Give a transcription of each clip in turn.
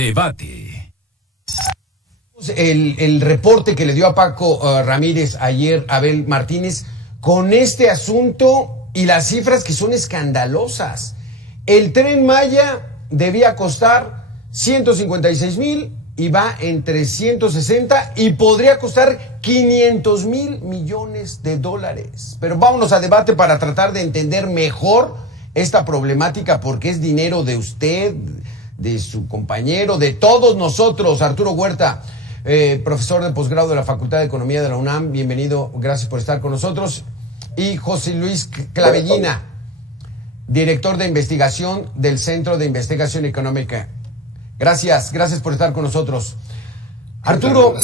Debate. El reporte que le dio a Paco Ramírez ayer Abel Martínez con este asunto y las cifras que son escandalosas. El Tren Maya debía costar 156,000 y va en 360 y podría costar 500,000 millones de dólares. Pero vámonos a debate para tratar de entender mejor esta problemática, porque es dinero de usted, de su compañero, de todos nosotros. Arturo Huerta, profesor de posgrado de la Facultad de Economía de la UNAM, bienvenido, gracias por estar con nosotros. Y José Luis Clavellina, director de investigación del Centro de Investigación Económica. Gracias por estar con nosotros. Arturo,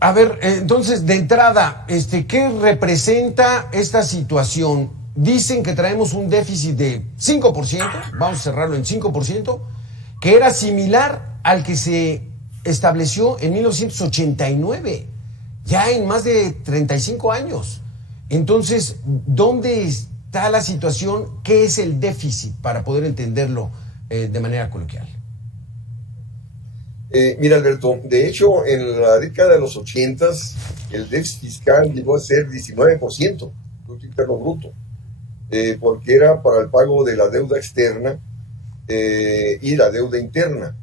a ver, entonces, de entrada, ¿qué representa esta situación? Dicen que traemos un déficit de 5%, vamos a cerrarlo en 5%, que era similar al que se estableció en 1989, ya en más de 35 años. Entonces, ¿dónde está la situación? ¿Qué es el déficit para poder entenderlo de manera coloquial? Mira, Alberto, de hecho, en la década de los 80s, el déficit fiscal llegó a ser 19%, Producto Interno Bruto, porque era para el pago de la deuda externa y la deuda interna.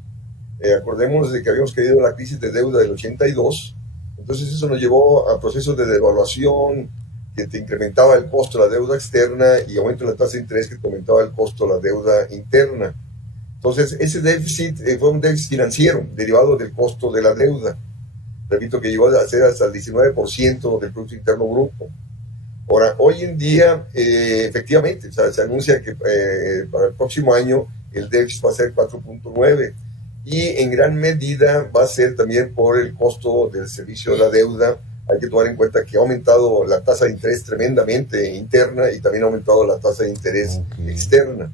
Acordémonos de que habíamos caído en la crisis de deuda del 82, entonces eso nos llevó a procesos de devaluación que te incrementaba el costo de la deuda externa y aumento de la tasa de interés que te aumentaba el costo de la deuda interna. Entonces, ese déficit fue un déficit financiero derivado del costo de la deuda. Repito que llegó a ser hasta el 19% del Producto Interno Bruto. Ahora, hoy en día, efectivamente, o sea, se anuncia que para el próximo año el déficit va a ser 4.9 y en gran medida va a ser también por el costo del servicio de la deuda. Hay que tomar en cuenta que ha aumentado la tasa de interés tremendamente interna y también ha aumentado la tasa de interés externa.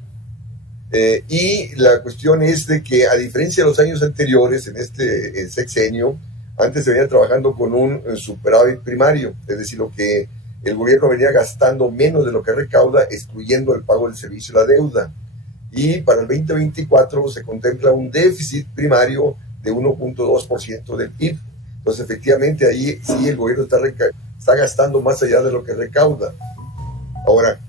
Y la cuestión es de que, a diferencia de los años anteriores, en este sexenio, antes se venía trabajando con un superávit primario, es decir, lo que el gobierno venía gastando menos de lo que recauda, excluyendo el pago del servicio de la deuda. Y para el 2024 se contempla un déficit primario de 1.2% del PIB. Entonces, efectivamente, ahí sí el gobierno está gastando más allá de lo que recauda. Ahora,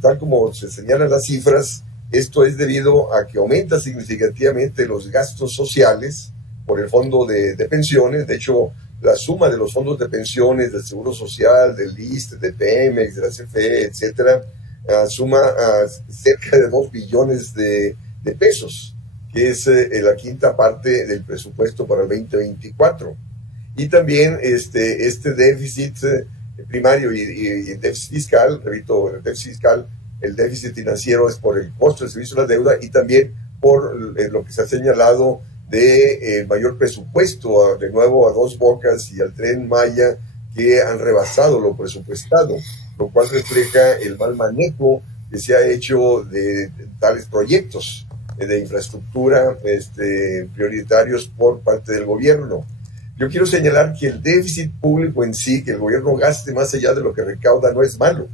tal como se señalan las cifras, esto es debido a que aumenta significativamente los gastos sociales por el fondo de pensiones. De hecho, la suma de los fondos de pensiones, del Seguro Social, del ISSSTE, de Pemex, de la CFE, etcétera, suma a cerca de 2 billones de pesos, que es la quinta parte del presupuesto para el 2024. Y también este déficit primario y déficit fiscal, repito, el déficit fiscal, el déficit financiero es por el costo del servicio de la deuda y también por lo que se ha señalado de mayor presupuesto, de nuevo a Dos Bocas y al Tren Maya, que han rebasado lo presupuestado, lo cual refleja el mal manejo que se ha hecho de tales proyectos de infraestructura prioritarios por parte del gobierno. Yo quiero señalar que el déficit público en sí, que el gobierno gaste más allá de lo que recauda, no es malo,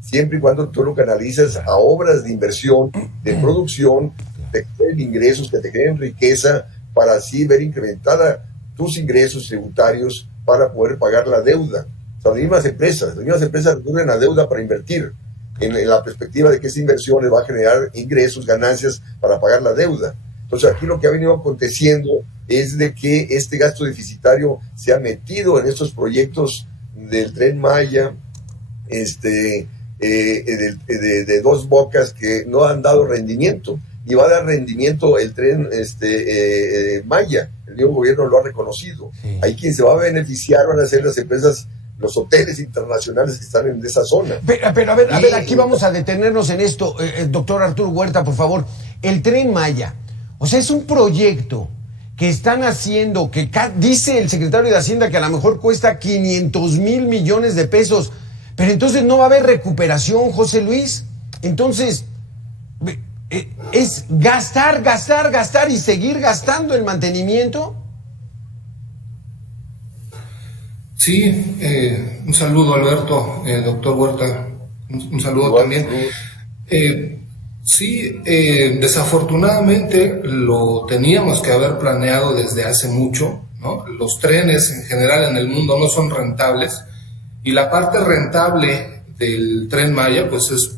siempre y cuando tú lo canalizas a obras de inversión, de producción, que te creen ingresos, que te creen riqueza, para así ver incrementada tus ingresos tributarios para poder pagar la deuda. O sea, las mismas empresas recurren a deuda para invertir, en la perspectiva de que esa inversión les va a generar ingresos, ganancias para pagar la deuda. Entonces, aquí lo que ha venido aconteciendo es de que este gasto deficitario se ha metido en estos proyectos del Tren Maya, de Dos Bocas, que no han dado rendimiento, y va a dar rendimiento el Tren Maya. El nuevo gobierno lo ha reconocido. Sí. Ahí quien se va a beneficiar van a ser las empresas, los hoteles internacionales que están en esa zona. Pero a ver, aquí vamos a detenernos en esto, doctor Arturo Huerta, por favor. El Tren Maya, o sea, es un proyecto que están haciendo, que dice el secretario de Hacienda que a lo mejor cuesta 500,000 millones de pesos, pero entonces no va a haber recuperación, José Luis. Entonces, es gastar y seguir gastando el mantenimiento. Sí, un saludo, Alberto, doctor Huerta, un saludo también. Sí, desafortunadamente lo teníamos que haber planeado desde hace mucho, ¿no? Los trenes en general en el mundo no son rentables y la parte rentable del Tren Maya pues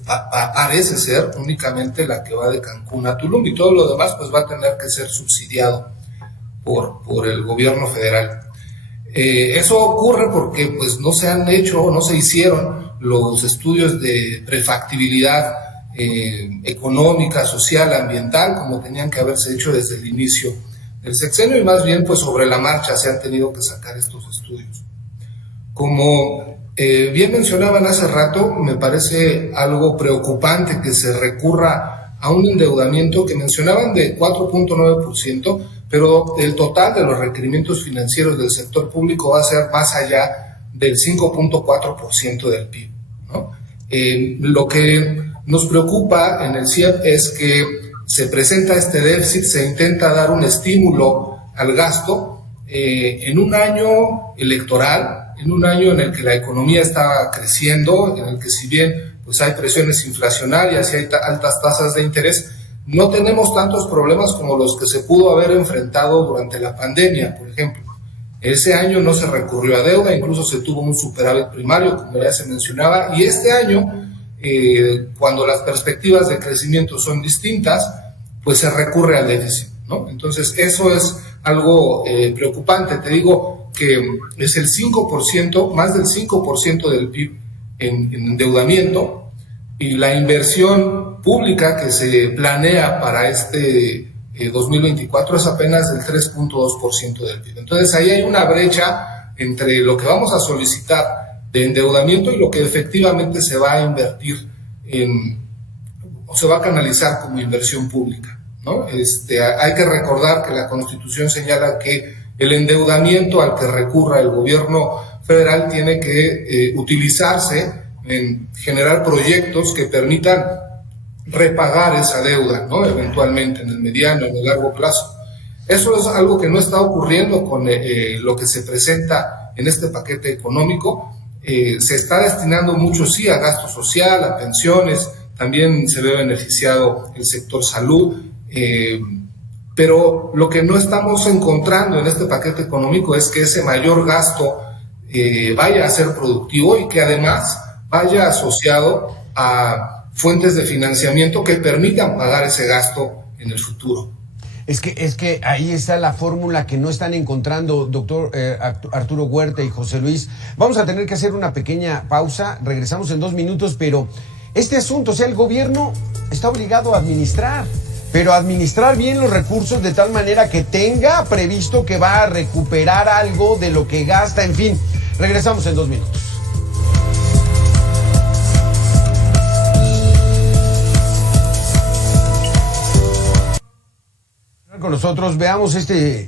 parece ser únicamente la que va de Cancún a Tulum y todo lo demás pues va a tener que ser subsidiado por el gobierno federal. Eso ocurre porque pues no se han hecho o no se hicieron los estudios de prefactibilidad económica, social, ambiental, como tenían que haberse hecho desde el inicio del sexenio, y más bien pues sobre la marcha se han tenido que sacar estos estudios. Como bien mencionaban hace rato, me parece algo preocupante que se recurra a un endeudamiento que mencionaban de 4.9%, pero el total de los requerimientos financieros del sector público va a ser más allá del 5.4% del PIB, ¿no? Lo que nos preocupa en el CIEP es que se presenta este déficit, se intenta dar un estímulo al gasto en un año electoral, en un año en el que la economía está creciendo, en el que si bien pues hay presiones inflacionarias y hay altas tasas de interés, no tenemos tantos problemas como los que se pudo haber enfrentado durante la pandemia, por ejemplo. Ese año no se recurrió a deuda, incluso se tuvo un superávit primario, como ya se mencionaba, y este año, cuando las perspectivas de crecimiento son distintas, pues se recurre al déficit, ¿no? Entonces, eso es algo preocupante. Te digo que es el 5%, más del 5% del PIB en endeudamiento, y la inversión pública que se planea para este 2024 es apenas del 3.2% del PIB. Entonces ahí hay una brecha entre lo que vamos a solicitar de endeudamiento y lo que efectivamente se va a invertir o se va a canalizar como inversión pública, ¿no? Hay que recordar que la Constitución señala que el endeudamiento al que recurra el gobierno federal tiene que utilizarse en generar proyectos que permitan repagar esa deuda, ¿no? Eventualmente en el mediano, en el largo plazo. Eso es algo que no está ocurriendo con lo que se presenta en este paquete económico. Se está destinando mucho, sí, a gasto social, a pensiones, también se ve beneficiado el sector salud, pero lo que no estamos encontrando en este paquete económico es que ese mayor gasto vaya a ser productivo y que además vaya asociado a fuentes de financiamiento que permitan pagar ese gasto en el futuro. Es que ahí está la fórmula que no están encontrando, doctor Arturo Huerta y José Luis. Vamos a tener que hacer una pequeña pausa, regresamos en 2 minutos, pero este asunto, o sea, el gobierno está obligado a administrar, pero administrar bien los recursos de tal manera que tenga previsto que va a recuperar algo de lo que gasta, en fin. Regresamos en 2 minutos. Con nosotros,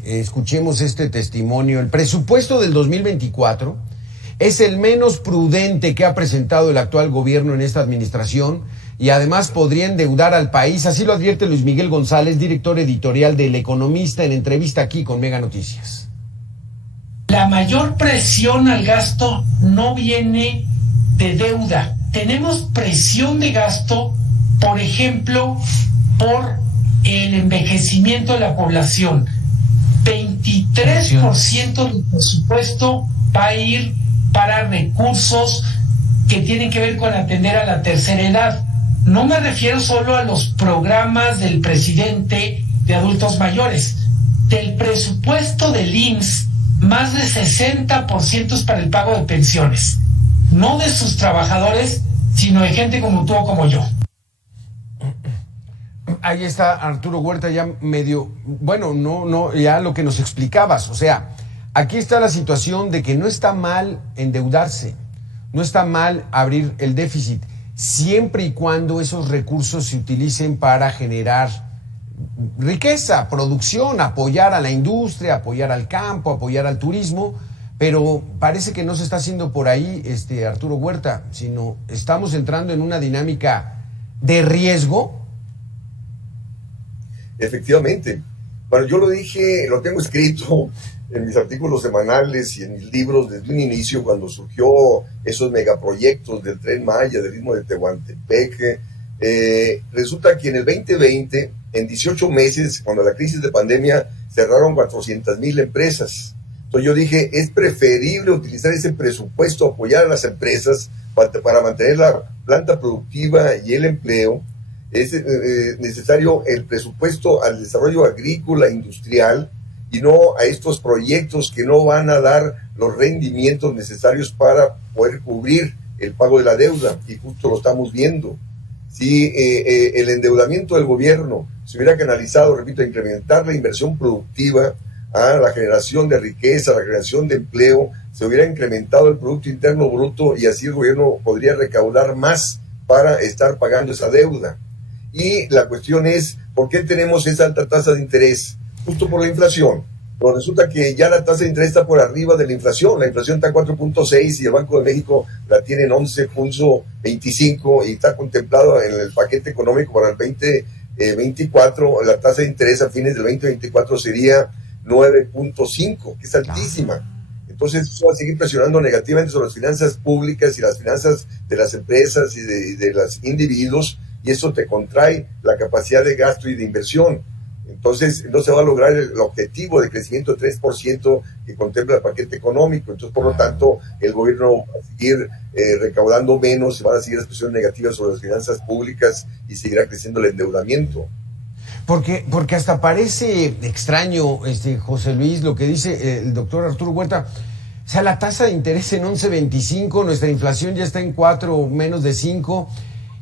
escuchemos este testimonio. El presupuesto del 2024 es el menos prudente que ha presentado el actual gobierno en esta administración y además podría endeudar al país, así lo advierte Luis Miguel González, director editorial del Economista, en entrevista aquí con Mega Noticias. La mayor presión al gasto no viene de deuda. Tenemos presión de gasto, por ejemplo, por el envejecimiento de la población. 23% del presupuesto va a ir para recursos que tienen que ver con atender a la tercera edad. No me refiero solo a los programas del presidente de adultos mayores. Del presupuesto del IMSS, más de 60% es para el pago de pensiones. No de sus trabajadores, sino de gente como tú o como yo. Ahí está Arturo Huerta ya medio, ya lo que nos explicabas, o sea, aquí está la situación de que no está mal endeudarse, no está mal abrir el déficit, siempre y cuando esos recursos se utilicen para generar riqueza, producción, apoyar a la industria, apoyar al campo, apoyar al turismo, pero parece que no se está haciendo por ahí, Arturo Huerta, sino estamos entrando en una dinámica de riesgo. Efectivamente. Bueno, yo lo dije, lo tengo escrito en mis artículos semanales y en mis libros desde un inicio, cuando surgió esos megaproyectos del Tren Maya, del Istmo de Tehuantepec, Resulta que en el 2020, en 18 meses, cuando la crisis de pandemia, cerraron 400,000 empresas. Entonces yo dije, es preferible utilizar ese presupuesto, apoyar a las empresas para mantener la planta productiva y el empleo. Es necesario el presupuesto al desarrollo agrícola, industrial, y no a estos proyectos que no van a dar los rendimientos necesarios para poder cubrir el pago de la deuda, y justo lo estamos viendo. Si el endeudamiento del gobierno se hubiera canalizado, repito, a incrementar la inversión productiva, a la generación de riqueza, la generación de empleo, se hubiera incrementado el Producto Interno Bruto y así el gobierno podría recaudar más para estar pagando esa deuda. Y la cuestión es, ¿por qué tenemos esa alta tasa de interés? Justo por la inflación. Pero resulta que ya la tasa de interés está por arriba de la inflación. La inflación está en 4.6 y el Banco de México la tiene en 11.25 y está contemplado en el paquete económico para el 2024. La tasa de interés a fines del 2024 sería 9.5, que es altísima. Entonces eso va a seguir presionando negativamente sobre las finanzas públicas y las finanzas de las empresas y de los individuos, y eso te contrae la capacidad de gasto y de inversión. Entonces no se va a lograr el objetivo de crecimiento de 3% que contempla el paquete económico. Entonces, por lo tanto, el gobierno va a seguir recaudando menos, se van a seguir las presiones negativas sobre las finanzas públicas y seguirá creciendo el endeudamiento. Porque hasta parece extraño, José Luis, lo que dice el doctor Arturo Huerta. O sea, la tasa de interés en 11.25, nuestra inflación ya está en 4, menos de 5,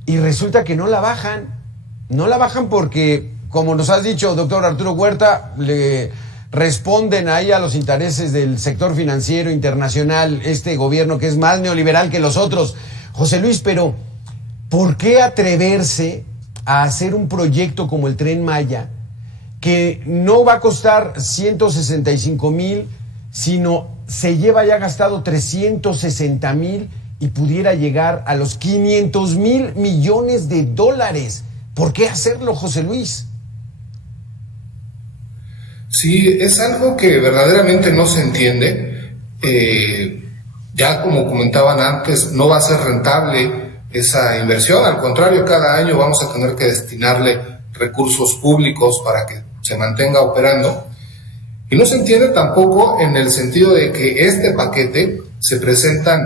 y resulta que no la bajan. No la bajan porque, como nos has dicho, doctor Arturo Huerta, le responden ahí a los intereses del sector financiero internacional, este gobierno que es más neoliberal que los otros. José Luis, pero ¿por qué atreverse a hacer un proyecto como el Tren Maya, que no va a costar 165,000, sino se lleva ya gastado 360,000 y pudiera llegar a los 500,000 millones de dólares? ¿Por qué hacerlo, José Luis? Sí, es algo que verdaderamente no se entiende. Ya como comentaban antes, no va a ser rentable esa inversión, al contrario, cada año vamos a tener que destinarle recursos públicos para que se mantenga operando. Y no se entiende tampoco en el sentido de que este paquete se presentan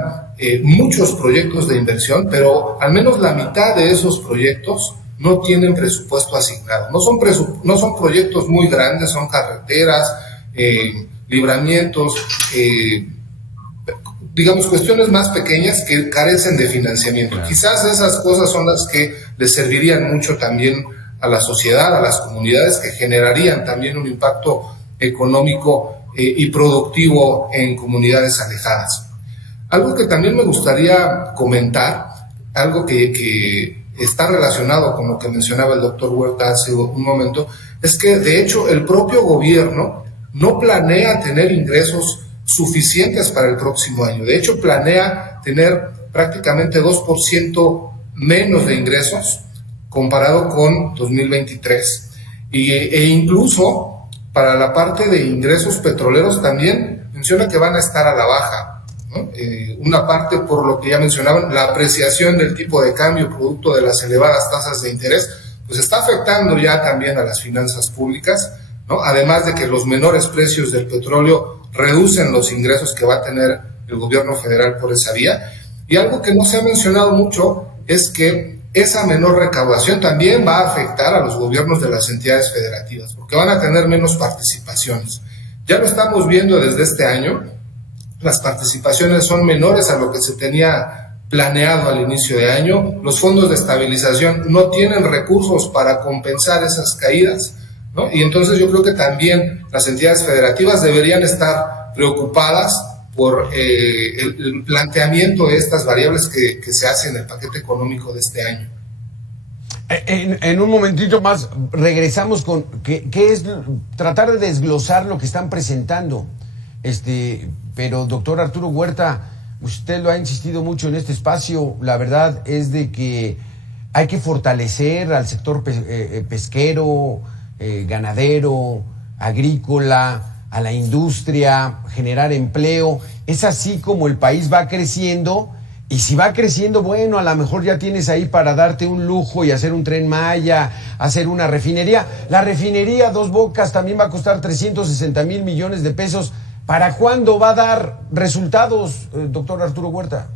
muchos proyectos de inversión, pero al menos la mitad de esos proyectos no tienen presupuesto asignado. No son proyectos muy grandes, son carreteras, libramientos, digamos, cuestiones más pequeñas que carecen de financiamiento. Claro. Quizás esas cosas son las que les servirían mucho también a la sociedad, a las comunidades, que generarían también un impacto económico y productivo en comunidades alejadas. Algo que también me gustaría comentar, algo que está relacionado con lo que mencionaba el doctor Huerta hace un momento, es que de hecho el propio gobierno no planea tener ingresos suficientes para el próximo año. De hecho, planea tener prácticamente 2% menos de ingresos comparado con 2023. E incluso para la parte de ingresos petroleros también menciona que van a estar a la baja, ¿no? Una parte por lo que ya mencionaban, la apreciación del tipo de cambio producto de las elevadas tasas de interés, pues está afectando ya también a las finanzas públicas, ¿no? Además de que los menores precios del petróleo reducen los ingresos que va a tener el gobierno federal por esa vía. Y algo que no se ha mencionado mucho es que esa menor recaudación también va a afectar a los gobiernos de las entidades federativas, porque van a tener menos participaciones. Ya lo estamos viendo desde este año, las participaciones son menores a lo que se tenía planeado al inicio de año, los fondos de estabilización no tienen recursos para compensar esas caídas, ¿no? Y entonces yo creo que también las entidades federativas deberían estar preocupadas por el planteamiento de estas variables que se hacen en el paquete económico de este año. En un momentito más regresamos con qué es tratar de desglosar lo que están presentando. Pero doctor Arturo Huerta, usted lo ha insistido mucho en este espacio. La verdad es de que hay que fortalecer al sector pesquero, ganadero, agrícola, a la industria, generar empleo. Es así como el país va creciendo Y si va creciendo, bueno, a lo mejor ya tienes ahí para darte un lujo y hacer un Tren Maya, hacer una refinería. La refinería Dos Bocas también va a costar 360,000 millones de pesos. ¿Para cuándo va a dar resultados, doctor Arturo Huerta?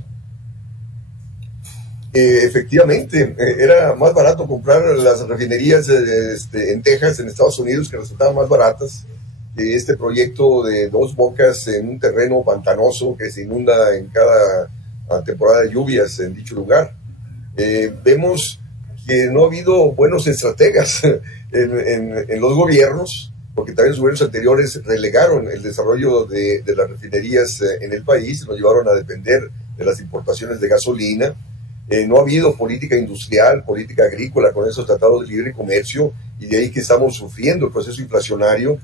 Efectivamente, era más barato comprar las refinerías en Texas, en Estados Unidos, que resultaban más baratas. Este proyecto de Dos Bocas en un terreno pantanoso que se inunda en cada temporada de lluvias en dicho lugar. Vemos que no ha habido buenos estrategas en los gobiernos, porque también los gobiernos anteriores relegaron el desarrollo de las refinerías en el país, nos llevaron a depender de las importaciones de gasolina. No ha habido política industrial, política agrícola con esos tratados de libre comercio, y de ahí que estamos sufriendo el proceso inflacionario.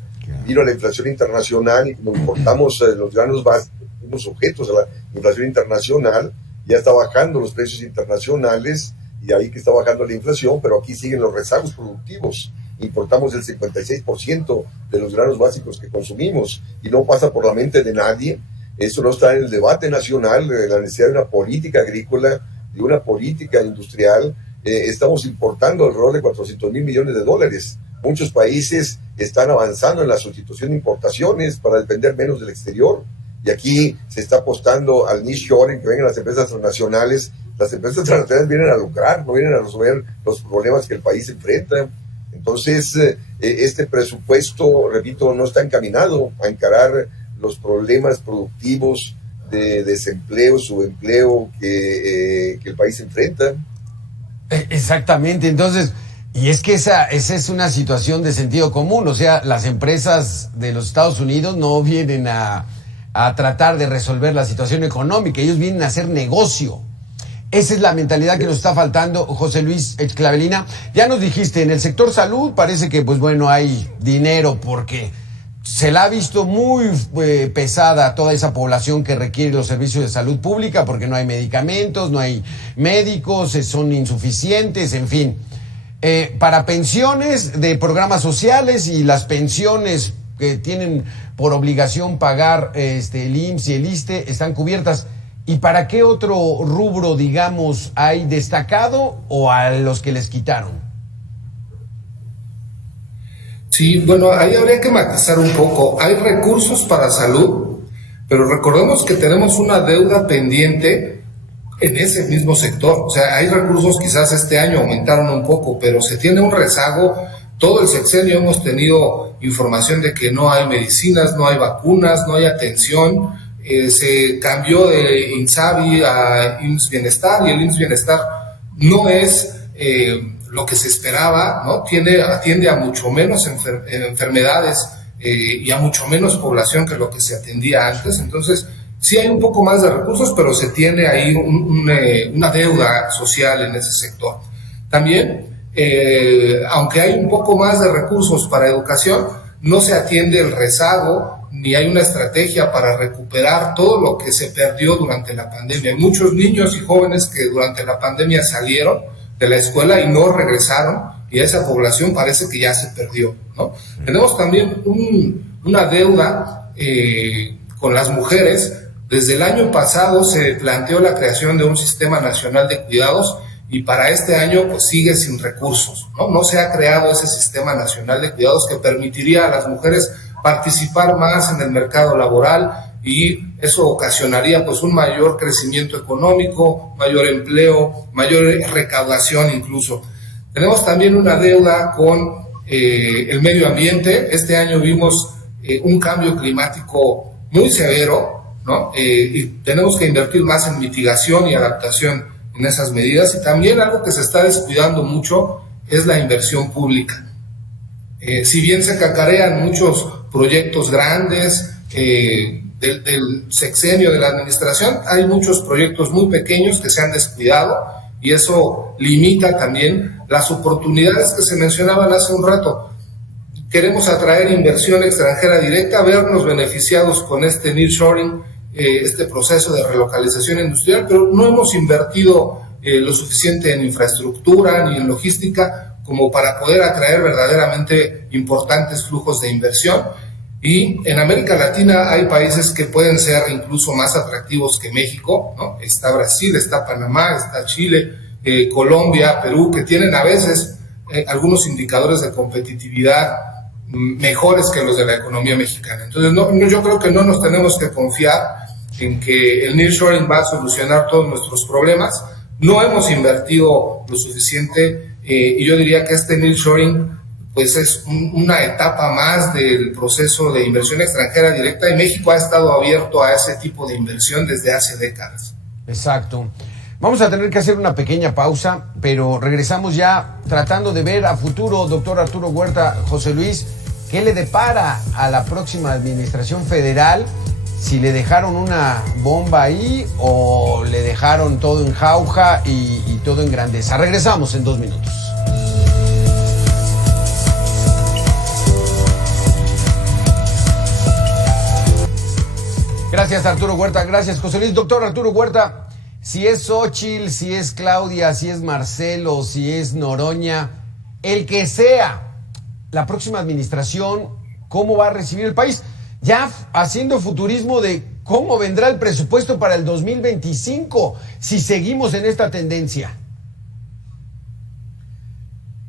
Vino la inflación internacional y como importamos los granos básicos, fuimos sujetos a la inflación internacional, ya está bajando los precios internacionales y de ahí que está bajando la inflación, pero aquí siguen los rezagos productivos. Importamos el 56% de los granos básicos que consumimos y no pasa por la mente de nadie. Esto no está en el debate nacional, la necesidad de una política agrícola, de una política industrial. Estamos importando alrededor de 400,000 millones de dólares. Muchos países están avanzando en la sustitución de importaciones para depender menos del exterior. Y aquí se está apostando al nearshoring, que vengan las empresas transnacionales. Las empresas transnacionales vienen a lucrar, no vienen a resolver los problemas que el país enfrenta. Entonces, este presupuesto, repito, no está encaminado a encarar los problemas productivos de desempleo, subempleo que el país enfrenta. Exactamente, entonces, y es que esa es una situación de sentido común, o sea, las empresas de los Estados Unidos no vienen a tratar de resolver la situación económica, ellos vienen a hacer negocio. Esa es la mentalidad que nos está faltando, José Luis Clavelina. Ya nos dijiste, en el sector salud parece que, pues bueno, hay dinero porque se la ha visto muy pesada a toda esa población que requiere los servicios de salud pública porque no hay medicamentos, no hay médicos, son insuficientes, en fin. Para pensiones de programas sociales y las pensiones que tienen por obligación pagar el IMSS y el ISSSTE están cubiertas. ¿Y para qué otro rubro, digamos, hay destacado o a los que les quitaron? Sí, bueno, ahí habría que matizar un poco. Hay recursos para salud, pero recordemos que tenemos una deuda pendiente en ese mismo sector. O sea, hay recursos, quizás este año aumentaron un poco, pero se tiene un rezago. Todo el sexenio hemos tenido información de que no hay medicinas, no hay vacunas, no hay atención. Se cambió de INSABI a IMSS Bienestar y el IMSS Bienestar no es lo que se esperaba, ¿no? Atiende a mucho menos enfermedades y a mucho menos población que lo que se atendía antes. Entonces, sí hay un poco más de recursos, pero se tiene ahí una deuda social en ese sector. También, aunque hay un poco más de recursos para educación, no se atiende el rezago ni hay una estrategia para recuperar todo lo que se perdió durante la pandemia. Hay muchos niños y jóvenes que durante la pandemia salieron de la escuela y no regresaron, y esa población parece que ya se perdió, ¿no? Tenemos también una deuda con las mujeres. Desde el año pasado se planteó la creación de un sistema nacional de cuidados y para este año pues sigue sin recursos, ¿no? No se ha creado ese sistema nacional de cuidados que permitiría a las mujeres participar más en el mercado laboral y eso ocasionaría pues un mayor crecimiento económico, mayor empleo, mayor recaudación incluso. Tenemos también una deuda con el medio ambiente. Este año vimos un cambio climático muy severo, ¿no? Y tenemos que invertir más en mitigación y adaptación en esas medidas. Y también algo que se está descuidando mucho es la inversión pública. Si bien se cacarean muchos proyectos grandes del sexenio de la administración, hay muchos proyectos muy pequeños que se han descuidado y eso limita también las oportunidades que se mencionaban hace un rato. Queremos atraer inversión extranjera directa, vernos beneficiados con este nearshoring, este proceso de relocalización industrial, pero no hemos invertido lo suficiente en infraestructura ni en logística como para poder atraer verdaderamente importantes flujos de inversión. Y en América Latina hay países que pueden ser incluso más atractivos que México, ¿no? Está Brasil, está Panamá, está Chile, Colombia, Perú, que tienen a veces algunos indicadores de competitividad mejores que los de la economía mexicana. Entonces, yo creo que no nos tenemos que confiar en que el nearshoring va a solucionar todos nuestros problemas. No hemos invertido lo suficiente y yo diría que este nearshoring pues es una etapa más del proceso de inversión extranjera directa, y México ha estado abierto a ese tipo de inversión desde hace décadas. Exacto. Vamos a tener que hacer una pequeña pausa, pero regresamos ya tratando de ver a futuro, doctor Arturo Huerta. José Luis, ¿qué le depara a la próxima administración federal? Si le dejaron una bomba ahí o le dejaron todo en jauja y todo en grandeza. Regresamos en 2 minutos. Gracias, Arturo Huerta. Gracias, José Luis. Doctor Arturo Huerta, si es Xóchitl, si es Claudia, si es Marcelo, si es Noroña, el que sea, la próxima administración, ¿cómo va a recibir el país? Ya haciendo futurismo de cómo vendrá el presupuesto para el 2025, si seguimos en esta tendencia.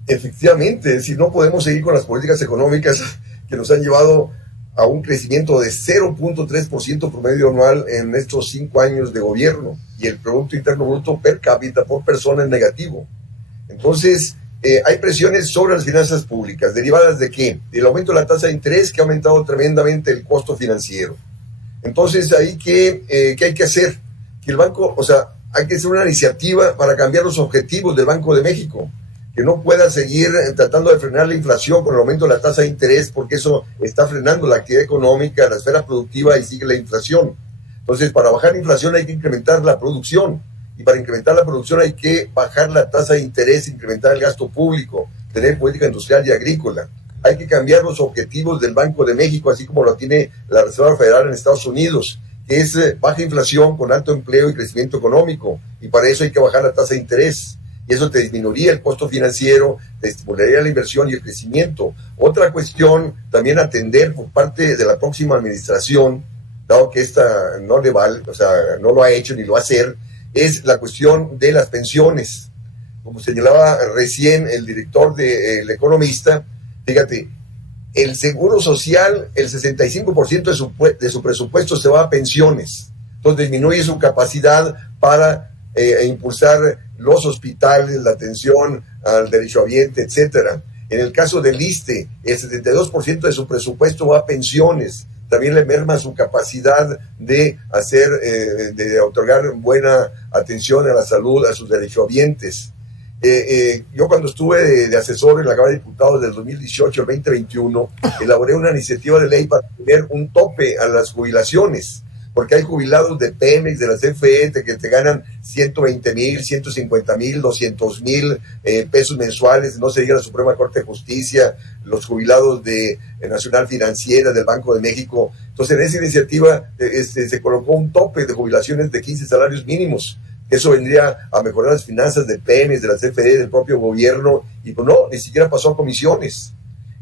Efectivamente, si no podemos seguir con las políticas económicas que nos han llevado a un crecimiento de 0.3% promedio anual en estos 5 años de gobierno, y el Producto Interno Bruto per cápita por persona es negativo. Entonces, hay presiones sobre las finanzas públicas, derivadas ¿de qué? Del aumento de la tasa de interés, que ha aumentado tremendamente el costo financiero. Entonces, ahí ¿qué hay que hacer? Que el banco, hay que hacer una iniciativa para cambiar los objetivos del Banco de México, que no pueda seguir tratando de frenar la inflación con el aumento de la tasa de interés, porque eso está frenando la actividad económica, la esfera productiva, y sigue la inflación. Entonces, para bajar la inflación hay que incrementar la producción, y para incrementar la producción hay que bajar la tasa de interés, incrementar el gasto público, tener política industrial y agrícola. Hay que cambiar los objetivos del Banco de México, así como lo tiene la Reserva Federal en Estados Unidos, que es baja inflación con alto empleo y crecimiento económico, y para eso hay que bajar la tasa de interés. Y eso te disminuiría el costo financiero, te estimularía la inversión y el crecimiento. Otra cuestión también atender por parte de la próxima administración, dado que esta no le vale, no lo ha hecho ni lo va a hacer, es la cuestión de las pensiones. Como señalaba recién el director El Economista, fíjate, el Seguro Social, el 65% de su presupuesto se va a pensiones. Entonces disminuye su capacidad para impulsar los hospitales, la atención al derechohabiente, etcétera. En el caso del ISSSTE, el 72% de su presupuesto va a pensiones. También le merma su capacidad de de otorgar buena atención a la salud a sus derechohabientes. Yo cuando estuve de asesor en la Cámara de Diputados del 2018 al 2021, elaboré una iniciativa de ley para poner un tope a las jubilaciones, porque hay jubilados de Pemex, de la CFE, que te ganan 120,000, 150,000, 200,000 pesos mensuales, no se diga la Suprema Corte de Justicia, los jubilados de Nacional Financiera, del Banco de México. Entonces, en esa iniciativa se colocó un tope de jubilaciones de 15 salarios mínimos. Eso vendría a mejorar las finanzas de Pemex, de la CFE, del propio gobierno, y pues no, ni siquiera pasó a comisiones.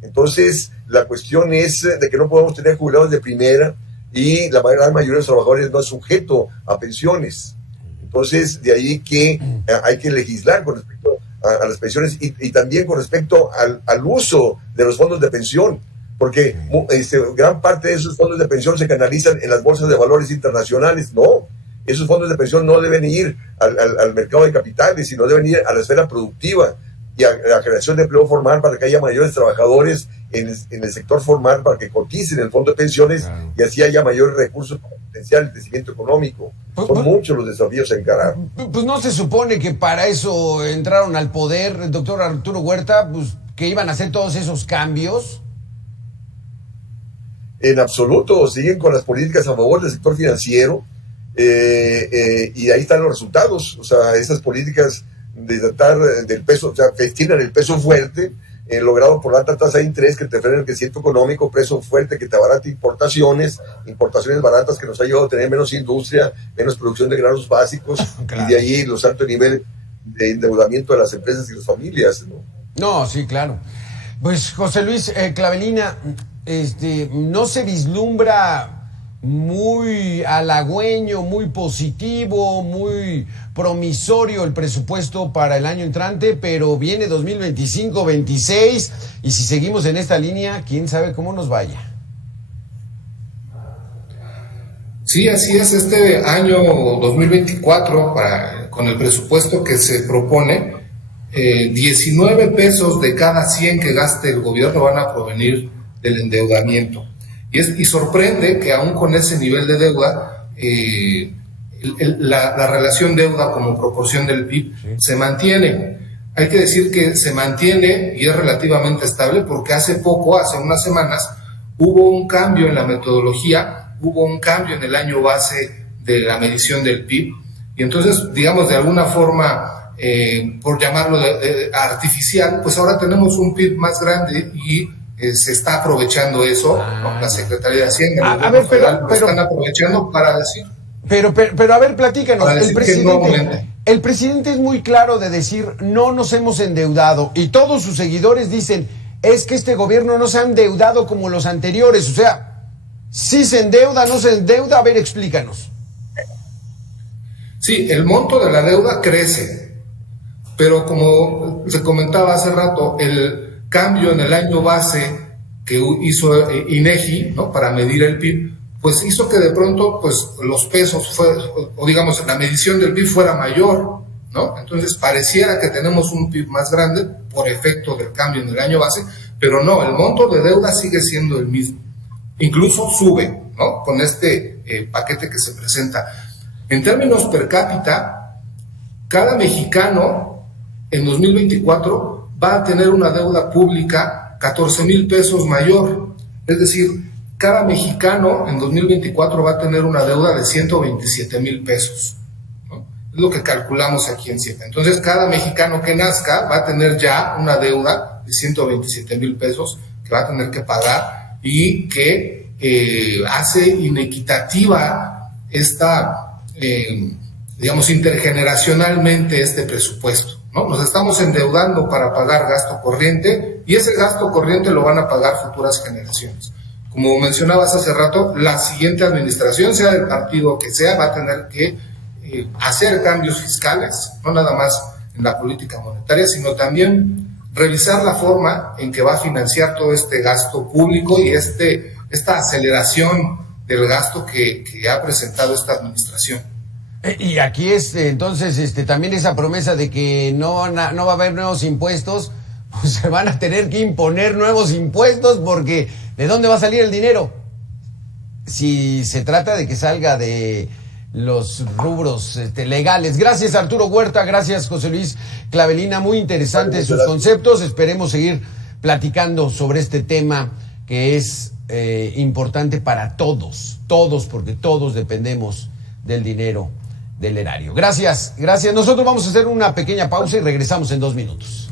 Entonces, la cuestión es de que no podemos tener jubilados de primera, y la gran mayoría de los trabajadores no es sujeto a pensiones. Entonces, de ahí que hay que legislar con respecto a las pensiones y también con respecto al uso de los fondos de pensión, porque gran parte de esos fondos de pensión se canalizan en las bolsas de valores internacionales. No, esos fondos de pensión no deben ir al mercado de capitales, sino deben ir a la esfera productiva y a la creación de empleo formal, para que haya mayores trabajadores en el sector formal, para que coticen el fondo de pensiones, claro, y así haya mayores recursos para potenciar el crecimiento económico. Son muchos los desafíos a encarar. Pues no se supone que para eso entraron al poder, el doctor Arturo Huerta, pues que iban a hacer todos esos cambios. En absoluto, siguen con las políticas a favor del sector financiero, y ahí están los resultados. Esas políticas de tratar del peso, festinan el peso fuerte, logrado por la alta tasa de interés que te frena el crecimiento económico, peso fuerte que te abarata importaciones baratas que nos ha ayudado a tener menos industria, menos producción de granos básicos, claro, y de ahí los altos niveles de endeudamiento de las empresas y las familias, ¿no? No, sí, claro. Pues José Luis Clavelina, no se vislumbra muy halagüeño, muy positivo, muy promisorio el presupuesto para el año entrante, pero viene 2025-26 y si seguimos en esta línea, quién sabe cómo nos vaya. Sí, así es. Este año 2024, con el presupuesto que se propone, 19 pesos de cada 100 que gaste el gobierno van a provenir del endeudamiento. Y sorprende que aún con ese nivel de deuda, la relación deuda como proporción del PIB se mantiene. Hay que decir que se mantiene y es relativamente estable porque hace unas semanas, hubo un cambio en la metodología, hubo un cambio en el año base de la medición del PIB. Y entonces, digamos, de alguna forma, por llamarlo artificial, pues ahora tenemos un PIB más grande y se está aprovechando eso, ¿no? La Secretaría de Hacienda, lo están aprovechando para decir. Pero a ver, platícanos. El presidente es muy claro de decir, no nos hemos endeudado, y todos sus seguidores dicen, es que este gobierno no se ha endeudado como los anteriores. O sea, si se endeuda, no se endeuda, a ver, explícanos. Sí, el monto de la deuda crece, pero como se comentaba hace rato, el cambio en el año base que hizo INEGI, ¿no?, para medir el PIB, pues hizo que de pronto pues los pesos o digamos la medición del PIB fuera mayor, ¿no? Entonces pareciera que tenemos un PIB más grande por efecto del cambio en el año base, pero no, el monto de deuda sigue siendo el mismo, incluso sube, ¿no?, con este paquete que se presenta. En términos per cápita, cada mexicano en 2024 va a tener una deuda pública 14,000 pesos mayor. Es decir, cada mexicano en 2024 va a tener una deuda de 127,000 pesos, ¿no? Es lo que calculamos aquí en CIEPA. Entonces, cada mexicano que nazca va a tener ya una deuda de 127,000 pesos que va a tener que pagar y que hace inequitativa esta, digamos, intergeneracionalmente este presupuesto, ¿no? Nos estamos endeudando para pagar gasto corriente y ese gasto corriente lo van a pagar futuras generaciones. Como mencionabas hace rato, la siguiente administración, sea del partido que sea, va a tener que hacer cambios fiscales, no nada más en la política monetaria, sino también revisar la forma en que va a financiar todo este gasto público y esta aceleración del gasto que ha presentado esta administración. Y aquí entonces también esa promesa de que no va a haber nuevos impuestos, pues se van a tener que imponer nuevos impuestos porque ¿de dónde va a salir el dinero? Si se trata de que salga de los rubros legales. Gracias Arturo Huerta, gracias José Luis Clavelina, muy interesantes sus conceptos. Esperemos seguir platicando sobre este tema que es importante para todos, porque todos dependemos del dinero del erario. Gracias. Nosotros vamos a hacer una pequeña pausa y regresamos en 2 minutos.